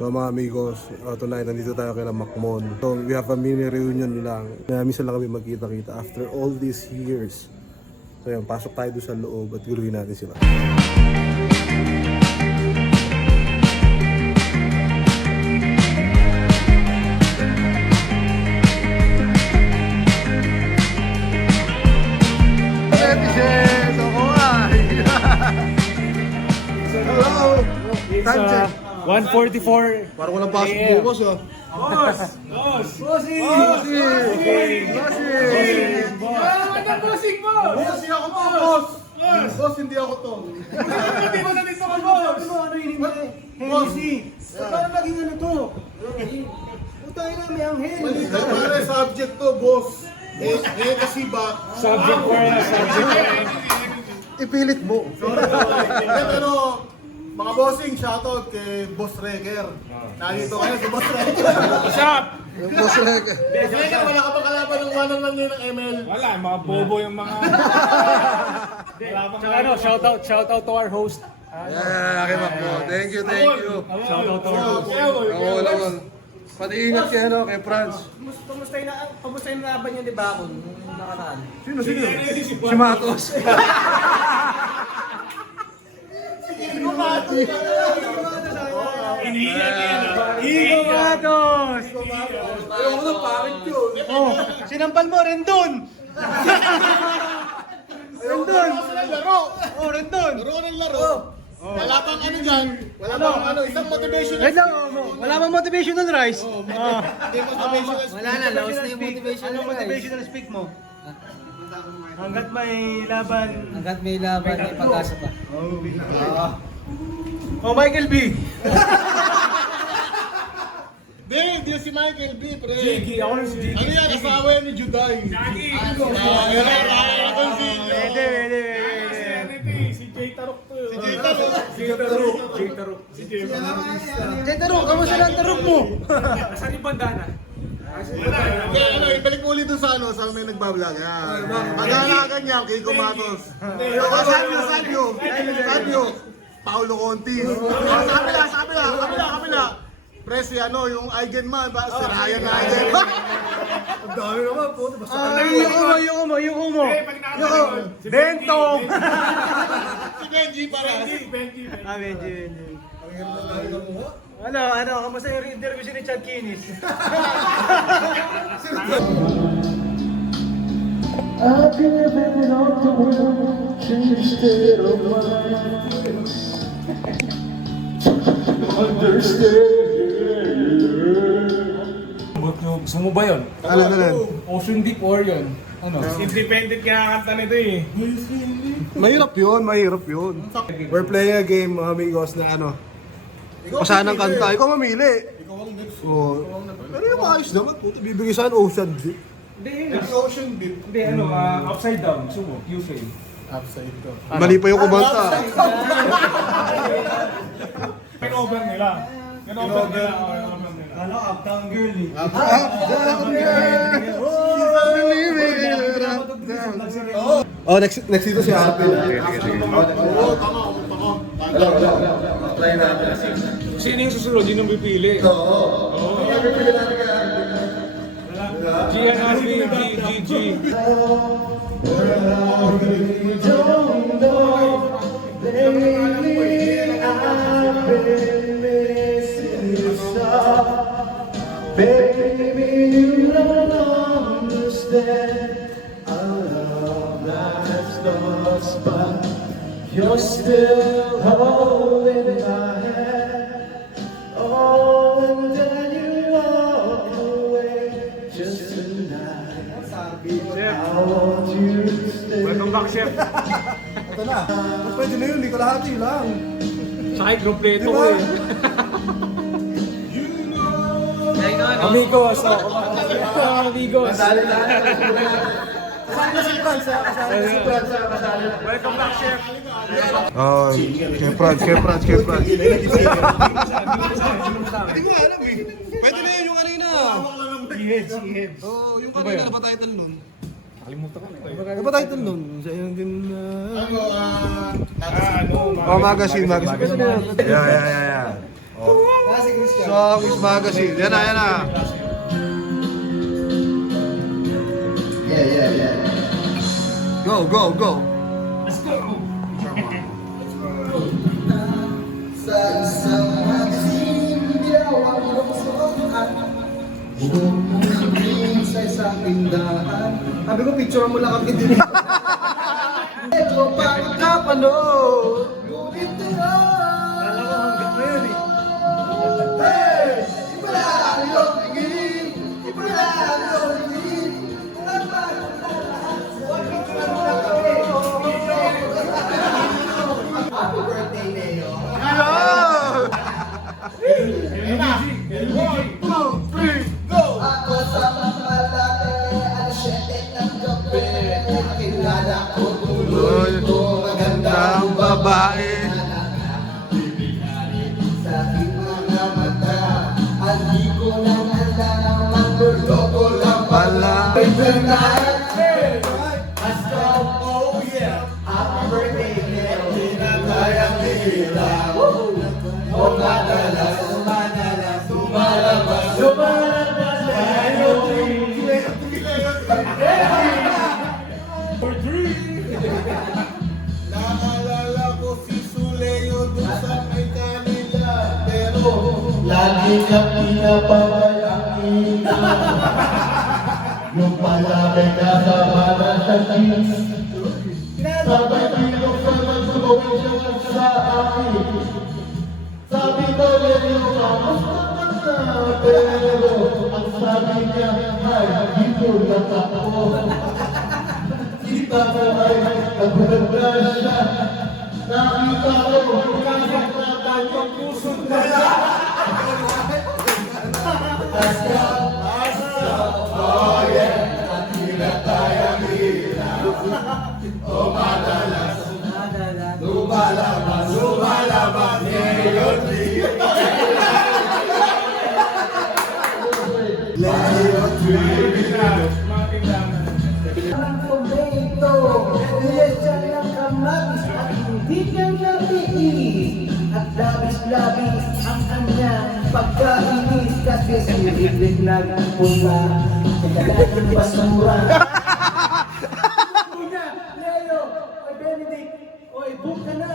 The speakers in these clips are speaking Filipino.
So mga amigos, tonight nandito tayo kay Macmon. So we have a mini reunion lang. Minsan lang kami magkita-kita after all these years. So yan, pasok tayo doon sa loob at guluhin natin sila. Hello! It's 1:44. Parang walang pasok bukas ah. Boss! Bossing! Boss, hindi ako to, boss! Boss, hindi ako to. Hindi mo na dito ka, boss! Ano yun hindi? Henry! Parang naging ano to? Putay na, may anghel! Mali ka, pare, subject to, boss. Kasi ba? Subject word, subject word. Ipilit mo. Pero, mga bossing, shoutout kay Boss Reker. Nandito kayo si Boss Reker. What's up? Boss Reker. Boss Reker, wala ka pa kalaban ng one-on-one ngayon ng ML. Wala, mga bobo yung mga... Tsaka ano, shoutout to our host. Yeah, kay Macmo. Thank you, thank you. Shoutout to our host. Ako. Pati ingat kay, kay Franz. Kamusta yung laban niya, di ba, kung nakaraan? Sino? Si Matos. Igo Matos! Ayaw ko na, pangit yun. Oh, sinampal mo, Rendon! Rendon! Oh, Rendon! Laro ka ng laro. Wala pang ano dyan. Wala pang ano, isang motivational Wait lang, wala bang motivational rice? Hindi motivational speech. Wala na, laos na yung motivational Anong motivational speak mo? Hanggat may laban. Hanggat may laban, may pag-asa pa. Oh, Michael B. Hindi si Michael B, pre. Jiggy, ako rin si Jiggy. Ano yan, asawa yan ni Juday. Jiggy! Pwede. Si Jay Tarok to. Si Jay Tarok. Jay Tarok. Si Jay Jay Tarok, kamusta lang tarok mo? Nasaan yung bandana? Kaya ano, ibalik mo ulit doon sa ano, sa may nagbablog. Pag-aanakan niya, kay Kumatos. Sabio. Paolo Contis. Sabi na. Pre, si ano, yung Eigenman, si Ryan Eigen. Ang dami naman po. Yung umo. Bentong. Si Benji para. Benji. Benji. Ano, kamusta yung interview si Richard Kinis? I've given all the world to instead of mine. Understand. Gusto mo ba yun? Alam. Ocean Deep or yun? Ano? Independent kinakanta nito eh. Mahirap yun. We're playing a game, mga amigos, na ano. Pasanang kanta. Ikaw mamili. Ikaw ang next. Pero yung ayos naman. Bibigay saan Ocean Deep. Hindi, Ocean Deep. Hindi, upside down. Gusto mo? Q-Fame. Mali pa yung kumanta. Pin-over nila. Pin-over nila. Ano, Uptown Girl eh. Oh, next dito si Apple. Sino yung susunod? Yun ang pipili. Gian Aspi, G. Baby, you don't understand. Our love has lost, but you're still holding my hand. Oh, and then you walk away just tonight. I want you to stay. Welcome back, Chef. Ito na. Pwede na yun, hindi kalahati lang. Saka kompleto ko eh. Amigos, amigos. Welcome back, Chef. Kay Franz. Hindi ko alam eh. Pwede na yun yung kanina. Oo, yung kanina na ba title nun? Kalimutan ko eh. Ano ba title nun? Sa yung din... Ano? magazine. Yeah. Oh. Songs Magazine. Yan na, yan na. Go, go, go. Sa isang magazine, ginawa ko suotan. Bumibig sa isang tindahan. Sabi ko, picture mo lang kami din. Medyo pagkapanood. Ngunit na. Kala ko hanggang ngayon eh. Hey! Iba na yung tingin. Iba na yung tingin. Happy birthday, Leo. Ako sa mamalaki, alas 7 ng gabi. Kilala ko tuloy ko magandang Ang babae. sa aking mga mata. Hindi ko lang alam, magluloko lang Pala. Tonight, hasta, oh yeah. Happy birthday, Leo. Tinatayang ilaw. O madalas, lumalabas. Naalala ko si Suleo dun sa may kanila. Pero lagi niya pinapabayangin. Yung palagi kasama sa jeans. Sabay pinok sa nagsubukin siya sa akin. Sabi ko Leo, kamusta ka na? Pero ang sabi niya, ay, dito lang ako. Kita ko ay nagulanda siya. Nakita ko, kasakatan yung puso na siya. Oh yeah, at tinatayang ilaw. O madalas, lumalabas, ngayon Leo. Leo Ang tomato, nilagyan ng kamatis at hindi niya napiis. At labis-labis ang kanyang pagkainis kasi sinibig nagpula. Kaya ng basura. Una, Leo, oy Benedict, oy, book ka na.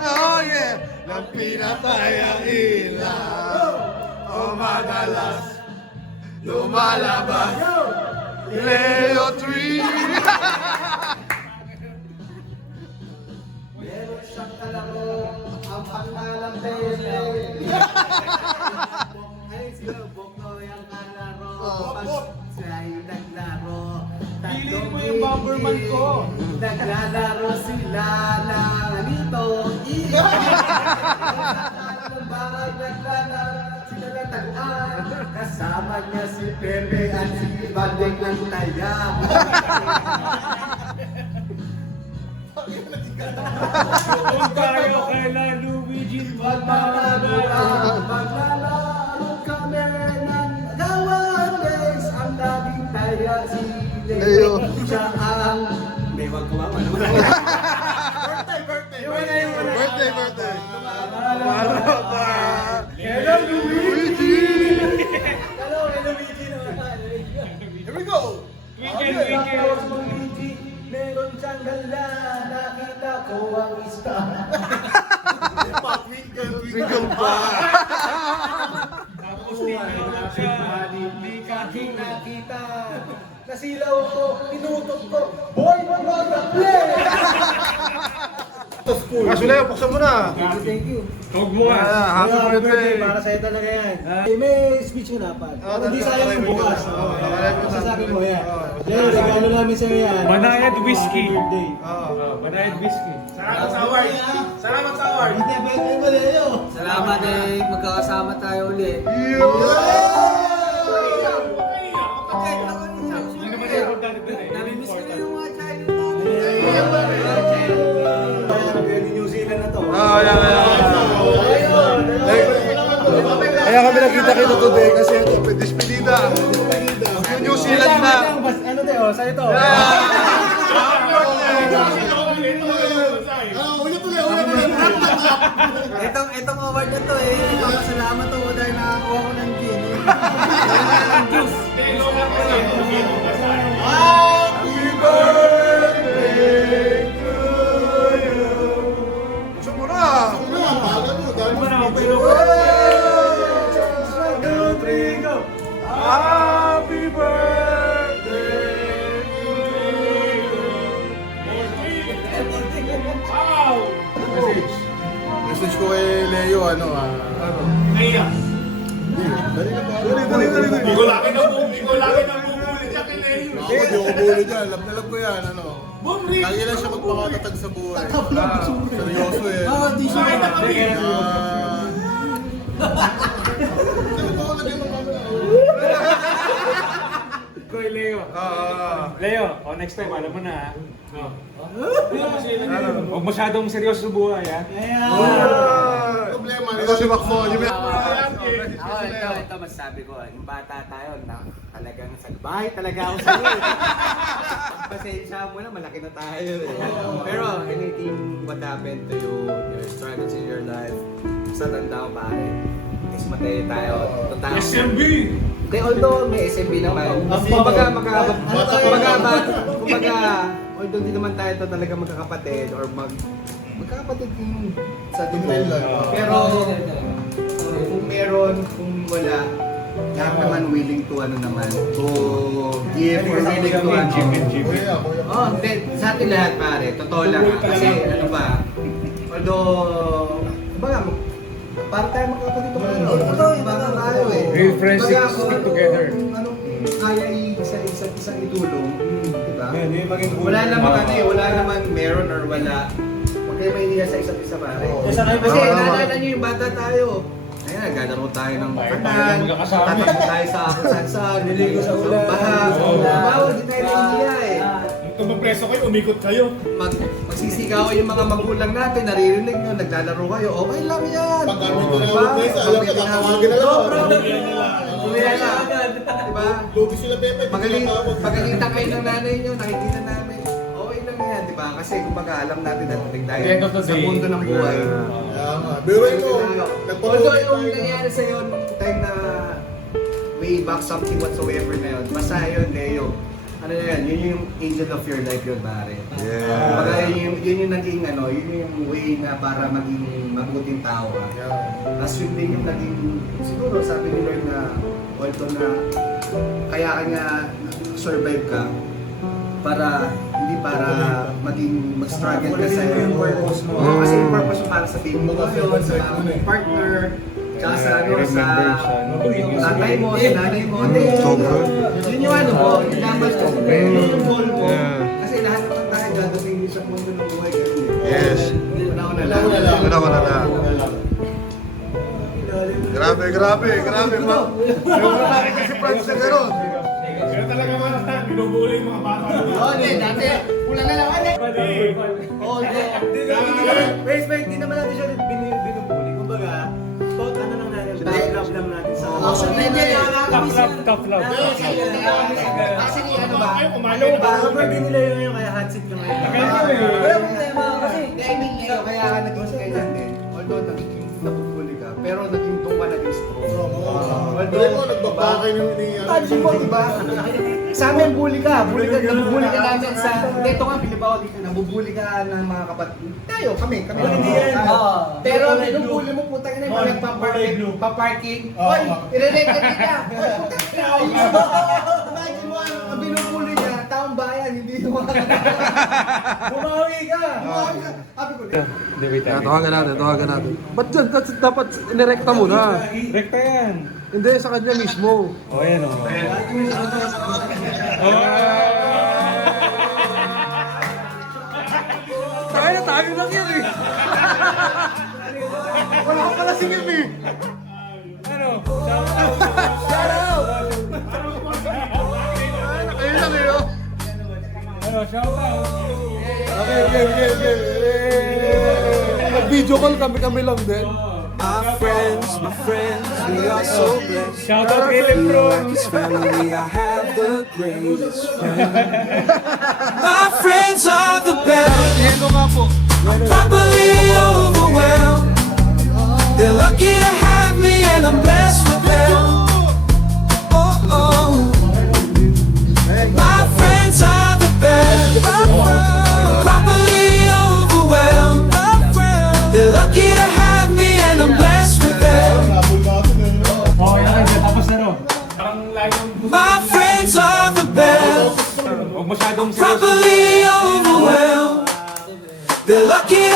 Oh yeah. Nang pinatayang ilaw. O madalas. Lumalabas. Leo 3. Meron siyang kalaro, ang pangalang Bele. Ay, sila, Bokno yung kalaro. Siya yung naglaro. Piling mo yung Bomberman ko. Naglalaro sila ng anito. Ng bahay naglalaro sila ng tag-an. Kasama niya si Pepe at si Bandeng ng Taya. Kung tayo kaila Luigi Maglalaro kami ng gawanes. Ang laging Taya si Leo. Siya ang... May wag ko ba? Birthday. Hello Luigi! Hello, Luigi naman. Here we go. Weekend. Luigi, meron siyang gala. Nakita ko ang isa. Single pa. Tapos tinawag siya. Hindi ka Nakita. Nasilaw ko, tinutok ko. Boy, boy, the play! Kaso Leo, buksan mo na. Thank you. Huwag mo nga. Happy birthday. Para sa'yo talaga yan. May speech ko dapat. Hindi sayang yung bukas. Masasabi mo yan. Leo, regalo namin sa'yo yan. Banayad whiskey. Happy birthday. Banayad whiskey. Salamat sa award. Salamat sa award. Happy birthday mo, Leo. Salamat eh, magkakasama tayo ulit. Namimiss ko na yung mga childhood namin. New Zealand na to. Kaya kami nakita-kita today kasi ito, despedida. Yung New Zealand na. Ano tayo? Sa'yo to. Ulit. itong award na to eh. Papasalamat ako dahil nakakuha ko ng gin. Juice. Gusto mo na! Happy birthday to Message ko kay Leo, ano Kaya. Dali na ba? Dali. Hindi ko laki ng bubuli siya kay Leo. Ako, di ako bulo dyan. Love na love ko yan, ano. Boom, Rick. Lagi lang siya magpakatatag sa buhay. Seryoso eh. Di siya. Bakit na kami? Koy, Leo. Leo, next time, alam mo na ha. Huwag masyadong seryoso sa buhay ha. Problema. Ito si Macmo. Ito masasabi ko, yung bata tayo, talagang salbahay talaga ako sa iyo. Pasensya mo na, malaki na tayo eh. Pero anything what happened to you, your struggles in your life, sa tanda ko pare, is matay tayo. Totoo. SMB. Hindi, although may SMB naman, kumbaga, although di naman tayo to talaga magkakapatid or magkakapatid din sa Real life. Pero kung meron, kung wala, lahat naman willing to ano naman, to give or willing to ano. Oh, hindi, sa atin lahat pare, totoo lang ha. Kasi ano ba, although, kumbaga, para tayo magkakapatid to ano, bata tayo eh. Real friendships Kumbaga, stick together. Anong kaya isang itulong, diba? Yan, yung maging Wala namang ano eh, wala namang meron or wala. Huwag kayo mainiya sa isa't isa pare. Kasi naalala nyo yung bata tayo. Ayun, naglalaro tayo ng kanan, tatakbo tayo sa saan-saan, niligo sa baha. Bawal, di tayo nainiya eh. Kung mapreso kayo, umikot kayo. Magsisigaw yung mga magulang natin, naririnig nyo, naglalaro kayo, okay lang yan. Pag kami Diba? tinawag na isa, alam ka, tatawagin na lang. Kumaya lang. Diba? Lugi sila Pepe, Magaling, pagalitan kayo ng nanay nyo, nakikita namin. Okay lang yan, di ba? Kasi kumbaga alam natin dadating tayo At the end of the sa day, mundo ng buhay. Kaya nga. Biruin mo, Although nagpapalugay yung tayo. nangyari sa'yo nung time na way back something whatsoever na yun, basta yun, Leo. Ano na yan, yun yung angel of your life yun, pare. Kumbaga yun yung naging ano, yun yung way na para maging mabuting tao ka. Tapos yun din yung naging, siguro sabi ni Lord na, although na kaya ka nga survive ka, para hindi para maging mag-struggle ka sa yung purpose mo. Kasi yung purpose mo para sa team mo yun, sa partner, tsaka sa ano, sa tatay mo, sa nanay mo. Yun yung ano mo, yung dapat yun yung goal mo. Kasi lahat naman tayo dadating din sa mundo ng buhay. Yes. Una na lang. Wala na. Grabe, ma. Yung mga kasi friends na gano'n. Kaya talaga mga binubuli yung mga bata. Oo, hindi. Dati, kulang na lang. Oo, hindi. Respect, di naman natin siya binubuli. Kumbaga, about ano lang natin, background lang natin sa... Actually, hindi. Tough love. Actually, ano ba? Kayo kumain na. Birthday nila yun ngayon, kaya hot seat ka ngayon. Wala problema kasi. I mean, Leo, kaya ka naging ganyan din. Although, naging nabubuli ka, pero naging doon ka naging strong. Biruin mo, nagbabakay ng iniyan. Tansi mo, di ba? Sa amin, bully ka. Nabubuli ka namin sa... Ito nga, pilibaw dito, nabubuli ka ng mga kapatid. Tayo, kami. Pero binubuli mo, putang ina, yung paparking. Hoy, i-relate ka kita. Imagine mo, ang binubuli niya, taong bayan, hindi yung mga... Bumawi ka. Sabi ko, Tawagan natin. Ba't dyan? Dapat inirekta mo na. Rekta yan. Hindi, sa kanya mismo. O, yan o. Tayo lang yan eh. Wala ka pala singip eh. Ano? Ayun lang eh. Oh. Ano? Shout out. Okay, game. Nag-video call kami lang din. My friends, we are so blessed. Shout out kay Lebron. This family, I have the greatest friends. My friends are the best. I'm properly overwhelmed. They're lucky to have me and I'm blessed with them. Oh, oh. My friends are the best. Properly overwhelmed. They're lucky to have me and I'm blessed with them. Oh, yan. Tapos na, no? Parang laging My friends are the best. huwag masyadong Properly overwhelmed. They're lucky